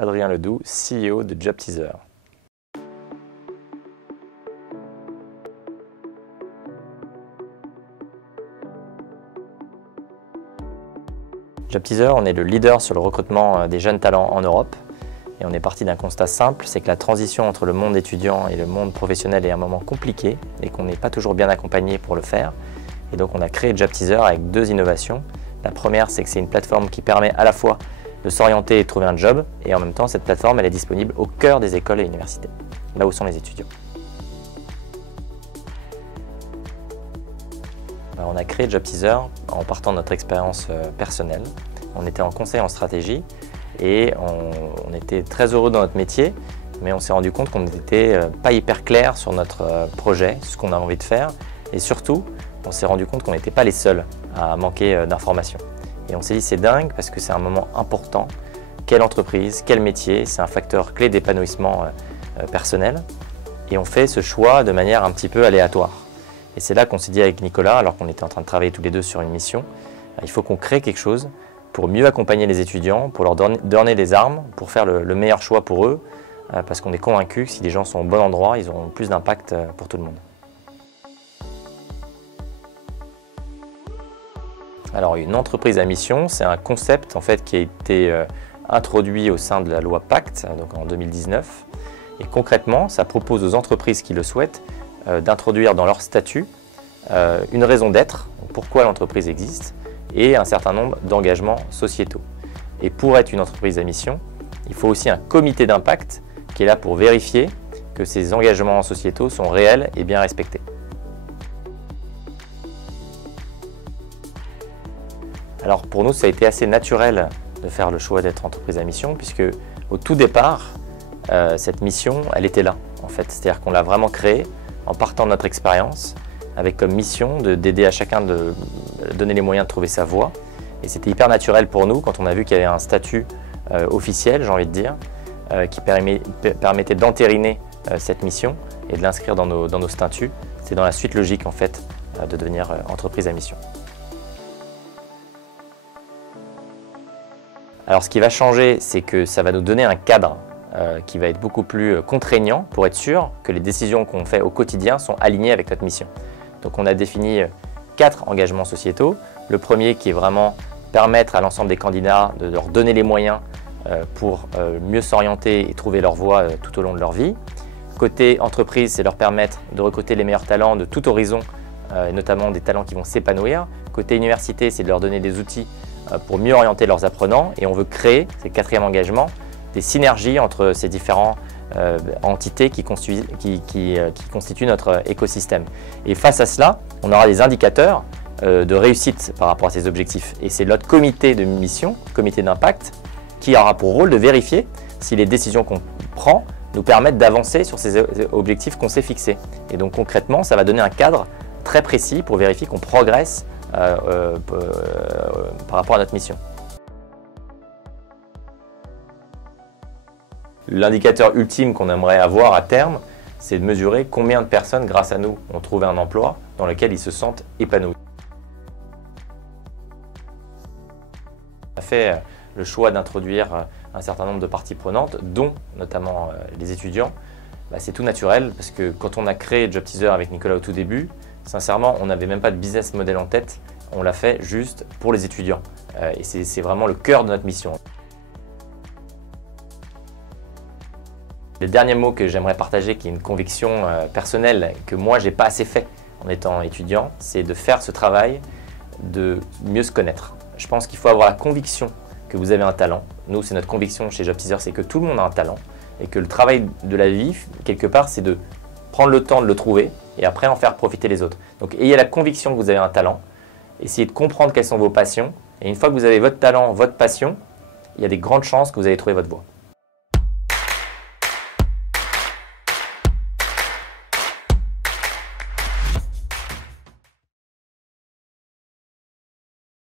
Adrien Ledoux, CEO de JobTeaser. JobTeaser, on est le leader sur le recrutement des jeunes talents en Europe. Et on est parti d'un constat simple, c'est que la transition entre le monde étudiant et le monde professionnel est un moment compliqué et qu'on n'est pas toujours bien accompagné pour le faire. Et donc on a créé JobTeaser avec deux innovations. La première, c'est que c'est une plateforme qui permet à la fois de s'orienter et de trouver un job, et en même temps cette plateforme elle est disponible au cœur des écoles et universités, là où sont les étudiants. Alors, on a créé JobTeaser en partant de notre expérience personnelle. On était en conseil en stratégie et on était très heureux dans notre métier, mais on s'est rendu compte qu'on n'était pas hyper clair sur notre projet, ce qu'on a envie de faire, et surtout on s'est rendu compte qu'on n'était pas les seuls à manquer d'informations. Et on s'est dit c'est dingue parce que c'est un moment important. Quelle entreprise, quel métier, c'est un facteur clé d'épanouissement personnel. Et on fait ce choix de manière un petit peu aléatoire. Et c'est là qu'on s'est dit avec Nicolas, alors qu'on était en train de travailler tous les deux sur une mission, il faut qu'on crée quelque chose pour mieux accompagner les étudiants, pour leur donner des armes, pour faire le meilleur choix pour eux, parce qu'on est convaincu que si les gens sont au bon endroit, ils auront plus d'impact pour tout le monde. Alors une entreprise à mission, c'est un concept en fait qui a été introduit au sein de la loi Pacte, donc en 2019. Et concrètement, ça propose aux entreprises qui le souhaitent d'introduire dans leur statut une raison d'être, pourquoi l'entreprise existe, et un certain nombre d'engagements sociétaux. Et pour être une entreprise à mission, il faut aussi un comité d'impact qui est là pour vérifier que ces engagements sociétaux sont réels et bien respectés. Alors pour nous, ça a été assez naturel de faire le choix d'être entreprise à mission, puisque au tout départ, cette mission, elle était là en fait. C'est-à-dire qu'on l'a vraiment créée en partant de notre expérience, avec comme mission d'aider à chacun de donner les moyens de trouver sa voie. Et c'était hyper naturel pour nous quand on a vu qu'il y avait un statut officiel, j'ai envie de dire, qui permettait d'entériner cette mission et de l'inscrire dans nos statuts. C'est dans la suite logique en fait de devenir entreprise à mission. Alors ce qui va changer, c'est que ça va nous donner un cadre qui va être beaucoup plus contraignant pour être sûr que les décisions qu'on fait au quotidien sont alignées avec notre mission. Donc on a défini 4 engagements sociétaux. Le premier qui est vraiment permettre à l'ensemble des candidats de leur donner les moyens pour mieux s'orienter et trouver leur voie tout au long de leur vie. Côté entreprise, c'est leur permettre de recruter les meilleurs talents de tout horizon, notamment des talents qui vont s'épanouir. Côté université, c'est de leur donner des outils pour mieux orienter leurs apprenants, et on veut créer, c'est le 4e engagement, des synergies entre ces différentes entités qui constituent notre écosystème. Et face à cela, on aura des indicateurs de réussite par rapport à ces objectifs. Et c'est notre comité de mission, comité d'impact, qui aura pour rôle de vérifier si les décisions qu'on prend nous permettent d'avancer sur ces objectifs qu'on s'est fixés. Et donc concrètement, ça va donner un cadre très précis pour vérifier qu'on progresse par rapport à notre mission. L'indicateur ultime qu'on aimerait avoir à terme, c'est de mesurer combien de personnes, grâce à nous, ont trouvé un emploi dans lequel ils se sentent épanouis. On a fait le choix d'introduire un certain nombre de parties prenantes, dont notamment les étudiants. C'est tout naturel parce que quand on a créé JobTeaser avec Nicolas au tout début, sincèrement, on n'avait même pas de business model en tête. On l'a fait juste pour les étudiants. Et c'est vraiment le cœur de notre mission. Le dernier mot que j'aimerais partager, qui est une conviction personnelle que moi, j'ai pas assez fait en étant étudiant, c'est de faire ce travail de mieux se connaître. Je pense qu'il faut avoir la conviction que vous avez un talent. Nous, c'est notre conviction chez JobTeaser, c'est que tout le monde a un talent et que le travail de la vie, quelque part, c'est de prendre le temps de le trouver et après en faire profiter les autres. Donc, ayez la conviction que vous avez un talent, essayez de comprendre quelles sont vos passions, et une fois que vous avez votre talent, votre passion, il y a des grandes chances que vous allez trouver votre voie.